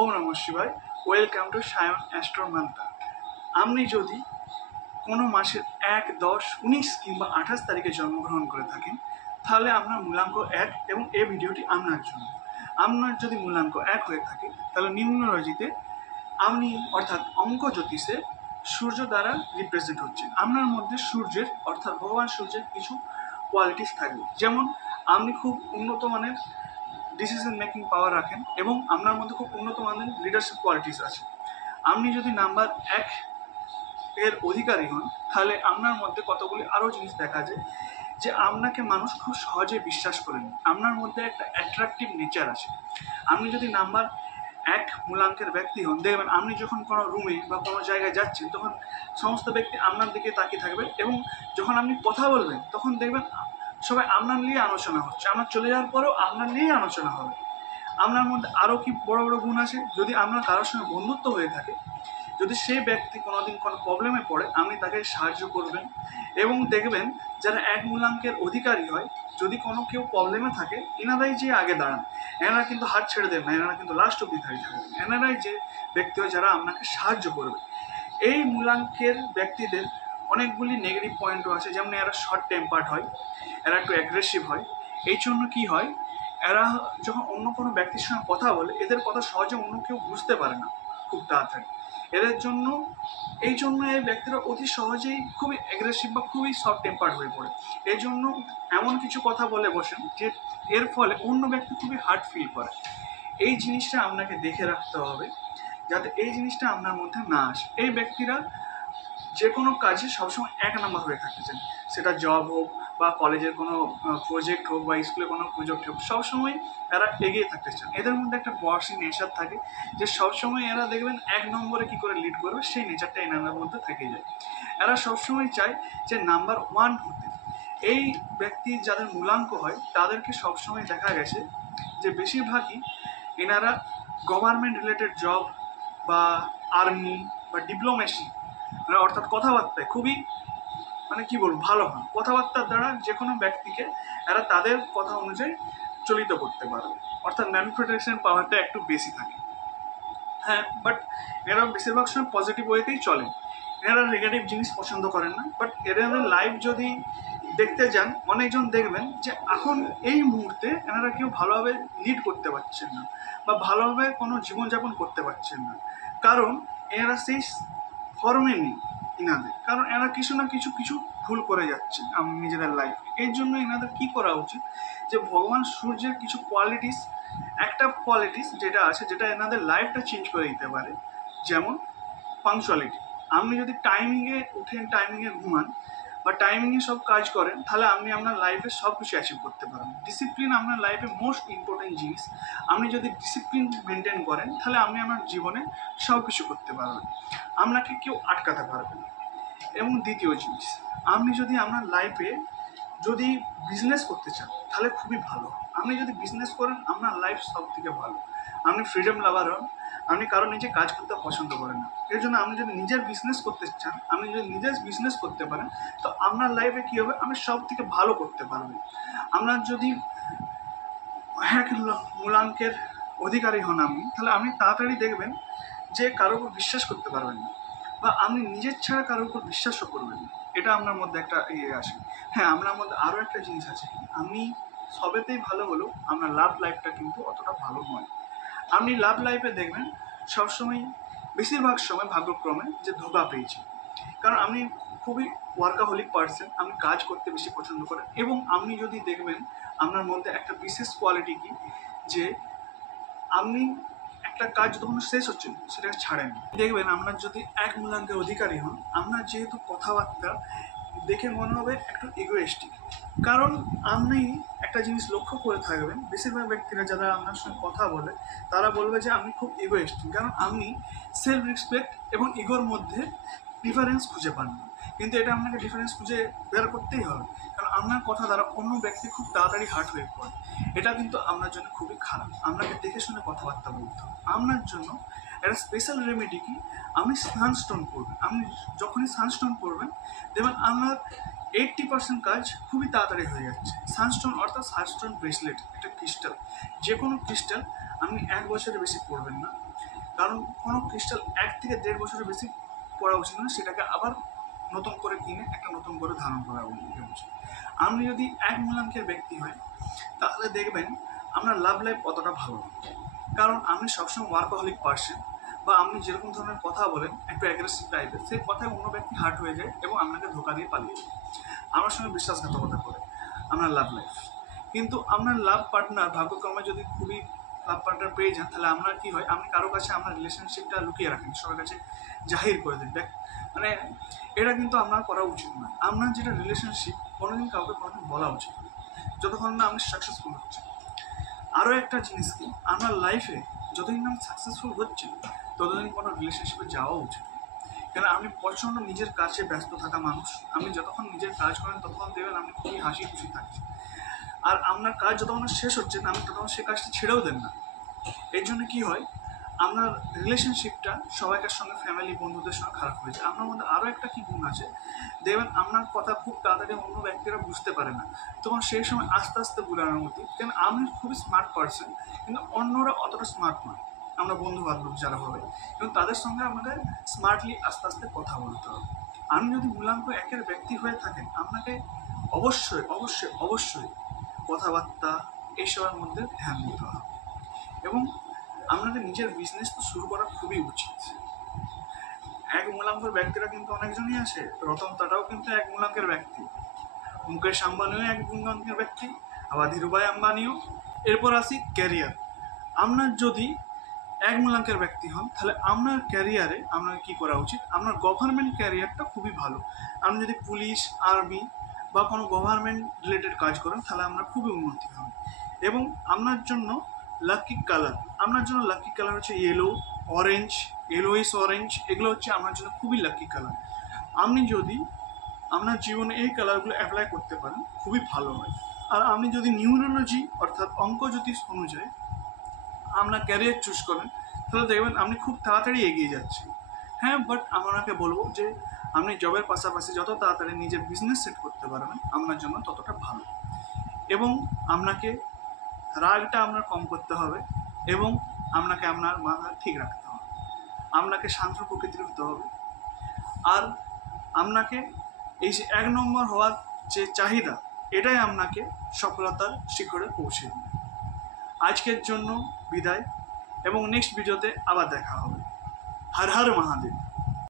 ওম নমঃ শিবায়। Welcome to Sayan astro mantra. আপনি যদি কোনো মাসের 1, 10, 19 কিংবা 28 তারিখে জন্মগ্রহণ করে থাকেন, তাহলে আপনার মূলাঙ্ক 1 এবং এই ভিডিওটি আপনার জন্য। আপনার যদি মূলাঙ্ক 1 হয়ে থাকে, তাহলে নিউমারোলজিতে আপনি অর্থাৎ অঙ্ক জ্যোতিষে সূর্য দ্বারা রিপ্রেজেন্ট হচ্ছেন। আপনার মধ্যে সূর্যের অর্থাৎ ভগবান সূর্যের কিছু কোয়ালিটিস থাকবে, যেমন আপনি খুব উন্নত মানের ডিসিশন মেকিং পাওয়ার রাখেন এবং আপনার মধ্যে খুব উন্নত মানের লিডারশিপ কোয়ালিটিস আছে। আপনি যদি নাম্বার 1 এর অধিকারী হন, তাহলে আপনার মধ্যে কতগুলি আরও জিনিস দেখা যায় যে আপনাকে মানুষ খুব সহজে বিশ্বাস করে নেয়। আপনার মধ্যে একটা অ্যাট্রাকটিভ নেচার আছে। আপনি যদি নাম্বার 1 মূলাঙ্কের ব্যক্তি হন, দেখবেন আপনি যখন কোনো রুমে বা কোনো জায়গায় যাচ্ছেন, তখন সমস্ত ব্যক্তি আপনার দিকে তাকিয়ে থাকবে এবং যখন আপনি কথা বলবেন তখন দেখবেন সবাই আপনার নিয়ে আলোচনা হচ্ছে। আপনার চলে যাওয়ার পরেও আপনার নিয়েই আলোচনা হবে। আপনার মধ্যে আরও কি বড় বড় গুণ আছে, যদি আপনার কারোর সঙ্গে বন্ধুত্ব হয়ে থাকে, যদি সেই ব্যক্তি কোনোদিন কোনো প্রবলেমে পড়ে, আপনি তাকে সাহায্য করবেন। এবং দেখবেন যারা 1 মূলাঙ্কের অধিকারী হয়, যদি কোনো কেউ প্রবলেমে থাকে, এনারাই যে আগে দাঁড়ান। এনারা কিন্তু হাত ছেড়ে দেন না, এনারা কিন্তু লাস্ট অব্দি দাঁড়িয়ে থাকবেন। এনারাই যে ব্যক্তি হয় যারা আপনাকে সাহায্য করবে। এই মূলাঙ্কের ব্যক্তিদের অনেকগুলি নেগেটিভ পয়েন্টও আছে, যেমন এরা শর্ট টেম্পার্ড হয়, এরা একটু অ্যাগ্রেসিভ হয়। এই জন্য কী হয়, এরা যখন অন্য কোনো ব্যক্তির সঙ্গে কথা বলে, এদের কথা সহজে অন্য কেউ বুঝতে পারে না খুব তাড়াতাড়ি। এদের জন্য এই জন্য এই ব্যক্তিরা অতি সহজেই খুবই অ্যাগ্রেসিভ বা খুবই শর্ট টেম্পার্ড হয়ে পড়ে। এই জন্য এমন কিছু কথা বলে বসেন যে এর ফলে অন্য ব্যক্তি খুবই হার্ট ফিল করে। এই জিনিসটা আপনাকে দেখে রাখতে হবে যাতে এই জিনিসটা আপনার মধ্যে না আসে। এই ব্যক্তিরা যে কোনো কাজে সবসময় 1 নাম্বার হয়ে থাকতে চান, সেটা জব হোক বা কলেজের কোনো প্রজেক্ট হোক বা স্কুলে কোনো প্রজেক্ট হোক, সবসময় এরা এগিয়ে থাকতে চান। এদের মধ্যে একটা বসি নেচার থাকে যে সবসময় এরা দেখবেন 1 নম্বরে কী করে লিড করবে, সেই নেচারটা এনাদের মধ্যে থেকে যায়। এরা সবসময় চায় যে নাম্বার 1 হতে। এই ব্যক্তি যাদের মূলাঙ্ক হয় তাদেরকে সবসময় দেখা গেছে যে বেশিরভাগই এনারা গভর্নমেন্ট রিলেটেড জব বা আর্মি বা ডিপ্লোমেসি, মানে অর্থাৎ কথাবার্তায় খুবই কি বলবো ভালো হন। কথাবার্তার দ্বারা যে কোনো ব্যক্তিকে এরা তাদের কথা অনুযায়ী চলিত করতে পারবে, অর্থাৎ ম্যানিপুলেশন পাওয়ারটা একটু বেশি থাকে। হ্যাঁ, বাট এরা বেশিরভাগ সময় পজিটিভ ওয়েতেই চলে। এরা নেগেটিভ জিনিস পছন্দ করেন না। বাট এদের লাইফ যদি দেখতে যান, অনেকজন দেখবেন যে এখন এই মুহূর্তে এনারা কেউ ভালোভাবে লিড করতে পারছেন না বা ভালোভাবে কোনো জীবনযাপন করতে পারছেন না, কারণ এরা সেই ফর্মে নেই এনাদের। কারণ এরা কিছু না কিছু ভুল করে যাচ্ছে নিজেদের লাইফ। এর জন্য এনাদের কী করা উচিত, যে ভগবান সূর্যের কিছু কোয়ালিটিস, একটা কোয়ালিটিস যেটা আছে যেটা এনাদের লাইফটা চেঞ্জ করে দিতে পারে, যেমন পাংচুয়ালিটি। আপনি যদি টাইমিংয়ে উঠেন, টাইমিংয়ে ঘুমান বা টাইমিংয়ে সব কাজ করেন, তাহলে আপনি আপনার লাইফে সব কিছু অ্যাচিভ করতে পারবেন। ডিসিপ্লিন আপনার লাইফে মোস্ট ইম্পর্টেন্ট জিনিস। আপনি যদি ডিসিপ্লিন মেনটেন করেন, তাহলে আপনি আপনার জীবনে সব কিছু করতে পারবেন, আপনাকে কেউ আটকাতে পারবে না। এবং দ্বিতীয় জিনিস, আপনি যদি আপনার লাইফে যদি বিজনেস করতে চান, তাহলে খুবই ভালো। আপনি যদি বিজনেস করেন, আপনার লাইফ সব থেকে ভালো। আপনি ফ্রিডম লাভার হন, আপনি কারো নিচে কাজ করতে পছন্দ করেন না। এর জন্য আপনি যদি নিজের বিজনেস করতে চান, আপনি যদি নিজের বিজনেস করতে পারেন, তো আপনার লাইফে কী হবে, আপনি সব থেকে ভালো করতে পারবেন। আপনার যদি 1 মূলাঙ্কের অধিকারী হন আপনি, তাহলে আপনি তাড়াতাড়ি দেখবেন যে কারোর উপর বিশ্বাস করতে পারবেন না, বা আপনি নিজের ছাড়া কারোর উপর বিশ্বাসও করবেন না। এটা আপনার মধ্যে একটা আসে। হ্যাঁ, আপনার মধ্যে আরও একটা জিনিস আছে, আপনি সবেতেই ভালো হলেও আপনার লাভ লাইফটা কিন্তু অতটা ভালো নয়। আপনি লাভ লাইফে দেখবেন সবসময় বেশিরভাগ সময় ভাগ্যক্রমে যে ধোঁকা পেয়েছি, কারণ আপনি খুবই ওয়ার্কাহলিক পার্সন, আপনি কাজ করতে বেশি পছন্দ করেন। এবং আপনি যদি দেখবেন আপনার মধ্যে একটা বিশেষ কোয়ালিটি কি, যে আপনি একটা কাজ যখন শেষ হচ্ছে সেটা ছাড়েন। দেখবেন আপনার যদি 1 মূলাঙ্কের অধিকারী হন, আপনার যেহেতু কথাবার্তা দেখে মনে হবে একটু ইগোয়েস্টিক, কারণ আপনি একটা জিনিস লক্ষ্য করে থাকবেন, বেশিরভাগ ব্যক্তিরা যারা আপনার সঙ্গে কথা বলে তারা বলবে যে আপনি খুব ইগোয়েস্টিক, কারণ আপনি সেলফ রেসপেক্ট এবং ইগোর মধ্যে ডিফারেন্স খুঁজে পান না। কিন্তু এটা আপনাকে ডিফারেন্স খুঁজে বের করতেই হবে, কারণ আপনার কথা দ্বারা অন্য ব্যক্তি খুব তাড়াতাড়ি হার্ট হয়ে পড়ে। এটা কিন্তু আপনার জন্য খুবই খারাপ। আপনাকে দেখে শুনে কথাবার্তা বলতে হবে। আপনার জন্য একটা স্পেশাল রেমেডি কি, আপনি সানস্টোন করবেন। আপনি যখনই সানস্টোন করবেন, দেখবেন আপনার 80% কাজ খুবই তাড়াতাড়ি হয়ে যাচ্ছে। সানস্টোন অর্থাৎ সানস্টোন ব্রেসলেট, একটা ক্রিস্টাল। যে কোনো ক্রিস্টাল আপনি 1 বছরের বেশি পরবেন না। কারণ কোনো ক্রিস্টাল 1 থেকে 1.5 বছরের বেশি পড়া উচিত না, সেটাকে আবার নতুন করে কিনে একটা নতুন করে ধারণ করা উচিত। আপনি যদি 1 মূলাঙ্কের ব্যক্তি হয় তাহলে দেখবেন আপনার লাভ লাইফ অতটা ভালো না, কারণ আপনি সবসময় ওয়ার্কহলিক পার্সন, বা আপনি যেরকম ধরনের কথা বলেন একটু অ্যাগ্রেসিভ টাইপের, সেই কথায় অন্য ব্যক্তি হার্ট হয়ে যায় এবং আপনাকে ধোকা দিয়ে পালিয়ে যায়, আমার সঙ্গে বিশ্বাসঘাতকতা করে আপনার লাভ লাইফ। কিন্তু আপনার লাভ পার্টনার ভাগ্যক্রমে যদি খুবই লাভ পার্টনার পেয়ে যান, তাহলে আপনার কি হয়, আপনি কারো কাছে আপনার রিলেশনশিপটা লুকিয়ে রাখেন, সবার কাছে জাহির করে দেন। মানে এটা কিন্তু আপনার করা উচিত নয়। আপনার যেটা রিলেশনশিপ কোনোদিন কাউকে কোনোদিন বলা উচিত নয়, যতক্ষণ না আপনি সাকসেসফুল হচ্ছে। আরও একটা জিনিস কি, আপনার লাইফে যতদিন আপনি সাকসেসফুল হচ্ছে ততদিন কোনো রিলেশনশিপে যাওয়া উচিত, কারণ আপনি প্রচণ্ড নিজের কাজে ব্যস্ত থাকা মানুষ। আপনি যতক্ষণ নিজের কাজ করেন ততক্ষণ দেখবেন আপনি খুবই হাসি খুশি থাকছেন, আর আপনার কাজ যতক্ষণ শেষ হচ্ছে না আপনি ততক্ষণ সে কাজটা ছেড়েও দেন না। এর জন্য কি হয়, আপনার রিলেশনশিপটা সবাইকার সঙ্গে, ফ্যামিলি বন্ধুদের সঙ্গে খারাপ হয়ে যায়। আপনার মধ্যে আরও একটা কি গুণ আছে, দেখবেন আপনার কথা খুব তাড়াতাড়ি অন্য ব্যক্তিরা বুঝতে পারে না, তখন সেই সময় আস্তে আস্তে বোঝানোর মতো, কেন আপনি খুবই স্মার্ট পার্সন কিন্তু অন্যরা অতটা স্মার্ট নয়, আমরা বন্ধু বান্ধব যারা হবে, কিন্তু তাদের সঙ্গে আমাদের স্মার্টলি আস্তে আস্তে কথা বলতে হবে। আপনি যদি মূলাঙ্ক 1-এর ব্যক্তি হয়ে থাকেন, আপনাকে অবশ্যই অবশ্যই অবশ্যই কথাবার্তা এইসবের মধ্যে ধ্যান দিতে হবে, এবং আপনাদের নিজের বিজনেস তো শুরু করা খুবই উচিত। 1 মূলাঙ্কের ব্যক্তিরা কিন্তু অনেকজনই আছে, রতন টাটাও কিন্তু 1 মূলাঙ্কের ব্যক্তি, মুকেশ আম্বানিও 1 মূলাঙ্কের ব্যক্তি, আবার ধীরুভাই আম্বানিও। এরপর আসি ক্যারিয়ার। আপনার যদি 1 মূলাঙ্কের ব্যক্তি হন, তাহলে আপনার ক্যারিয়ারে আপনার কী করা উচিত, আপনার গভর্নমেন্ট ক্যারিয়ারটা খুবই ভালো। আপনি যদি পুলিশ, আর্মি বা কোনো গভর্নমেন্ট রিলেটেড কাজ করেন তাহলে আপনার খুবই উন্নতি হবে। এবং আপনার জন্য লাকি কালার, আপনার জন্য লাকি কালার হচ্ছে ইয়েলো, অরেঞ্জ, ইয়েলোইশ অরেঞ্জ, এগুলো হচ্ছে আপনার জন্য খুবই লাকি কালার। আপনি যদি আপনার জীবনে এই কালারগুলো অ্যাপ্লাই করতে পারেন খুবই ভালো হয়। আর আপনি যদি নিউরোলজি অর্থাৎ অঙ্কজ্যোতিষ অনুযায়ী আপনার ক্যারিয়ার চুজ করেন, তাহলে দেখবেন আপনি খুব তাড়াতাড়ি এগিয়ে যাচ্ছেন। হ্যাঁ, বাট আপনাকে বলবো যে আপনি জবের পাশাপাশি যত তাড়াতাড়ি নিজের বিজনেস সেট করতে পারবেন আপনার জন্য ততটা ভালো। এবং আপনাকে রাগটা আপনার কম করতে হবে, এবং আপনাকে আপনার মাথা ঠিক রাখতে হবে, আপনাকে শান্ত প্রকৃতির হতে হবে, আর আপনাকে এই যে 1 নম্বর হওয়ার যে চাহিদা, এটাই আপনাকে সফলতার শিখরে পৌঁছে দেবে। আজকের জন্য বিদায়, এবং নেক্সট ভিডিওতে আবার দেখা হবে। হর হর মহাদেব।